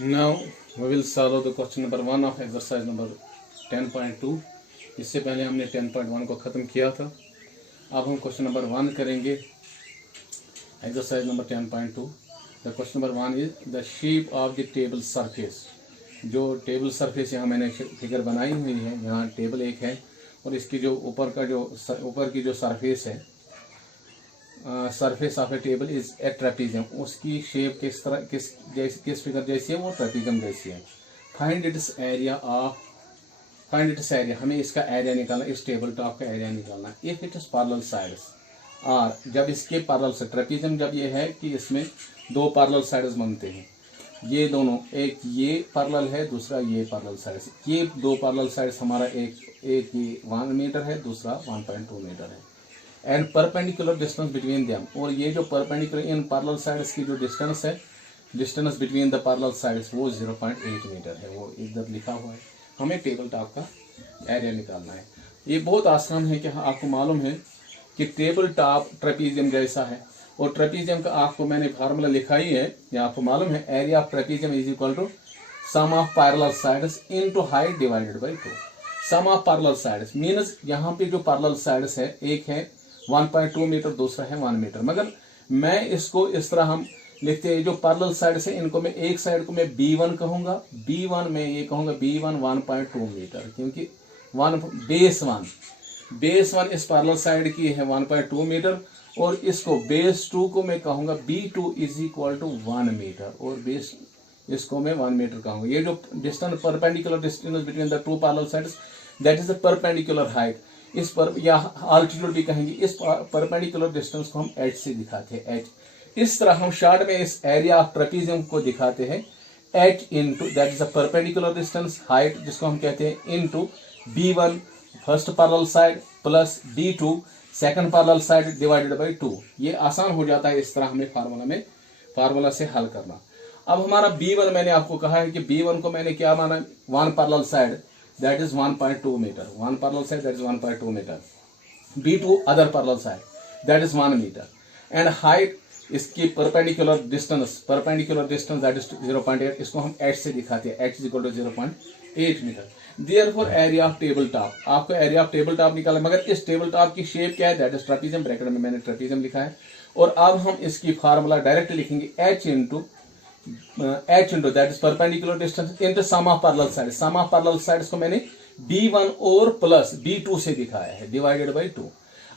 Now we will solve the question number 1 of exercise number 10.2. इससे पहले हमने 10.1 को ख़त्म किया था। अब हम क्वेश्चन नंबर 1 करेंगे, exercise number 10.2। The question number 1 is the shape of the table surface. जो टेबल सरफेस यहाँ मैंने फिगर बनाई हुई है, यहाँ टेबल एक है और इसकी जो ऊपर की जो सरफेस है, surface of A table is a trapezium. उसकी शेप किस फिगर जैसी है, वो ट्रेपीजियम जैसी है। फाइंड इट्स एरिया, हमें इसका एरिया निकालना, इस टेबल टॉप का एरिया निकालना। If it is parallel sides, और जब इसके पैरेलल से, ट्रेपीजियम जब ये है कि इसमें दो पैरेलल साइड्स बनते हैं, ये दोनों, एक ये पैरेलल है, दूसरा ये पैरेलल साइड्स। ये दो पैरेलल साइड्स हमारा एक ये 1 मीटर है, दूसरा 1.2 मीटर है। And perpendicular distance between them, और ये जो परपेंडिकुलर इन पैरेलल साइड्स की जो डिस्टेंस है, distance between the parallel sides, वो 0.8 मीटर है। वो इधर लिखा हुआ है। हमें टेबल टॉप का एरिया निकालना है। ये बहुत आसान है कि आपको मालूम है कि टेबल टॉप ट्रेपीजियम जैसा है, और ट्रेपीजियम का आपको मैंने फार्मूला लिखा ही है, ये आपको मालूम है। Area of trapezium is equal to sum of parallel sides into height divided by 2। Sum of parallel sides means यहाँ पे जो पैरेलल साइड्स है, एक है 1.2 मीटर, दूसरा है 1 मीटर। मगर मैं इसको इस तरह हम लिखते हैं, जो पैरेलल साइड्स है इनको मैं एक साइड को मैं B1 कहूंगा, B1 में ये कहूंगा B1 1.2 मीटर, क्योंकि बेस वन इस पैरेलल साइड की है 1.2 मीटर, और इसको बेस 2 को मैं कहूंगा B2 is equal to 1 metre, और बेस इसको मैं 1 मीटर कहूंगा। ये जो distance, perpendicular distance between the two parallel sides, that is the perpendicular height. इस पर या अल्टीट्यूड भी कहेंगे, इस परपेंडिकुलर डिस्टेंस को हम एच से दिखाते हैं, एच। इस तरह हम शॉर्ट में इस एरिया ऑफ ट्रेपीजियम को दिखाते हैं H into, that is the perpendicular distance, height जिसको हम कहते हैं, into B1 first parallel side plus B2 second parallel side divided by 2। ये आसान हो जाता है इस तरह हमें फार्मूला से हल करना। अब हमारा B1 मैंने आपको कहा है कि B1 को मैंने क्या माना, 1 parallel side that is 1.2 meter, 1 parallel side that is 1.2 meter, B2 other parallel side that is 1 meter, and height इसकी perpendicular distance that is 0.8, इसको हम h से दिखाते हैं, h is equal to 0.8 metre. therefore area of table top, आपको area of table top निकालना, मगर इस टेबल टॉप की शेप क्या है, that is trapezium, ब्रैकेट में मैंने trapezium लिखा है। और अब हम इसकी फार्मूला डायरेक्ट लिखेंगे, h into that is perpendicular distance into sum of parallel sides। sum of parallel sides को मैंने B1 और प्लस B2 से दिखाया है, डिवाइडेड बाय 2।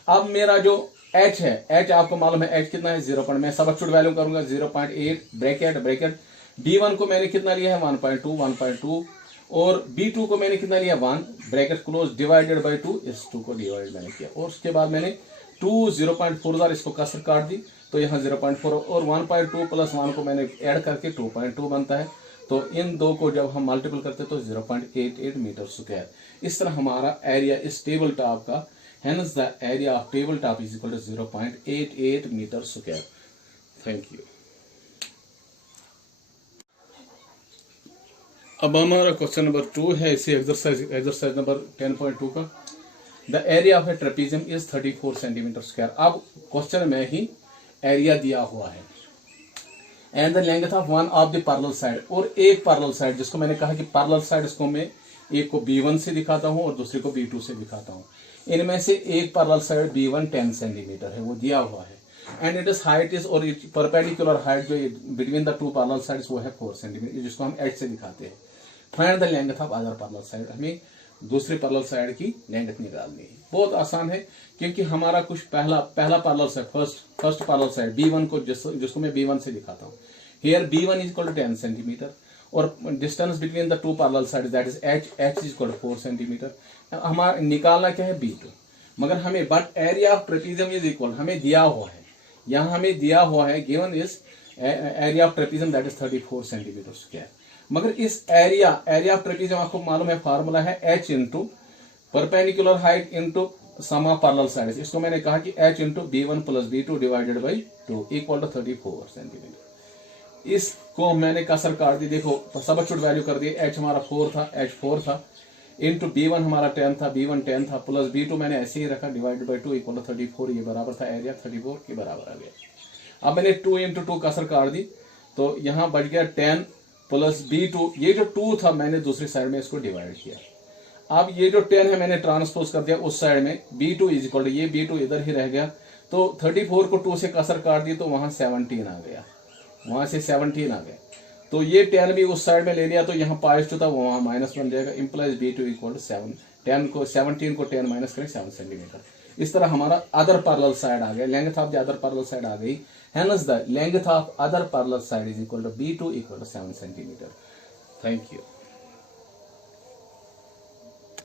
अब मेरा जो h है, h आपको मालूम है h कितना है, 0. मैं सब्स्टिट्यूट वैल्यू करूंगा 0.8 ब्रैकेट B1 को मैंने कितना लिया है, 1.2, और B2 को मैंने कितना लिया, 1 ब्रैकेट क्लोज डिवाइडेड बाय 2। इस 2 को डिवाइड मैंने किया, और उसके बाद मैंने 0.4 इसको कसर काट दी, तो यहाँ 0.4 और 1.2 प्लस 1 को मैंने ऐड करके 2.2 बनता है। तो इन दो को जब हम मल्टीपल करते हैं तो 0.88 मीटर स्क्वायर। इस तरह हमारा एरिया इस टेबल टॉप का, hence the area of table top is equal to 0.88 metre square. Thank you. अब हमारा क्वेश्चन नंबर 2 है, इसी एक्सरसाइज नंबर 10.2 का। The area of A trapezium is 34 centimetre square. अब क्वेश्चन में ही एरिया दिया हुआ है, and the length of one of the parallel side, और एक पैरेलल साइड जिसको मैंने कहा कि पैरेलल साइड, इसको मैं एक को B1 से दिखाता हूं और दूसरे को B2 से दिखाता हूं। इनमें से एक पैरेलल साइड B1 10 सेंटीमीटर है, वो दिया हुआ है, and it is height is, और परपेंडिकुलर हाइट जो between the two parallel sides वो है 4 सेंटीमीटर, जिसको हम h से दिखाते हैं। Find the length of other parallel side, हमें दूसरे पैरेलल साइड की लेंथ निकालनी है। बहुत आसान है, क्योंकि हमारा कुछ पहला parallel side, first parallel side B1 को, जिसको मैं B1 से दिखाता हूँ, here B1 is equal to 10 centimetre, और distance between the two parallel side that is h is equal to 4 centimetre. हमारा निकालना क्या है, B2, मगर हमें but area of trapezium is equal, हमें दिया हुआ है, यहाँ हमें दिया हुआ है, given is area of trapezium that is 34 centimetre square. मगर इस एरिया ऑफ ट्रेपीजियम आपको मालूम है, फार्मूला है h into perpendicular height into sum of parallel sides. इसको मैंने कहा कि h into B1 plus B2 divided by 2 equal to 34 centimetre. इसको मैंने कसर काट दी, देखो सब्स्टिट्यूट वैल्यू कर दी, h हमारा 4 था इंटू B1 हमारा 10 था प्लस B2 मैंने ऐसे ही रखा, डिवाइडेड बाई 2 इक्वल टू 34। ये बराबर था, एरिया 34 के बराबर आ गया। अब मैंने 2 इंटू 2 कसर काट दी, तो यहाँ बच गया 10 प्लस B2, ये जो 2 था मैंने दूसरी साइड में इसको डिवाइड किया। अब ये जो 10 है मैंने ट्रांसपोज कर दिया उस साइड में, B2 इज इक्वल टू, ये B2 इधर ही रह गया, तो 34 को 2 से कसर काट दी तो वहां 17 आ गया, वहां से 17 आ गया। तो ये 10 भी उस साइड में ले लिया तो यहाँ +2 था वो वहां माइनस बन जाएगा, इम्प्लाइज B2 इक्वल टू 7, 10 को 17 को 10 माइनस करें 7 सेंटीमीटर। इस तरह हमारा अदर पैरेलल साइड आ गया, length of the other parallel side आ गई। Hence the length of other parallel side is equal to B2 equal to 7 centimetre. Thank you.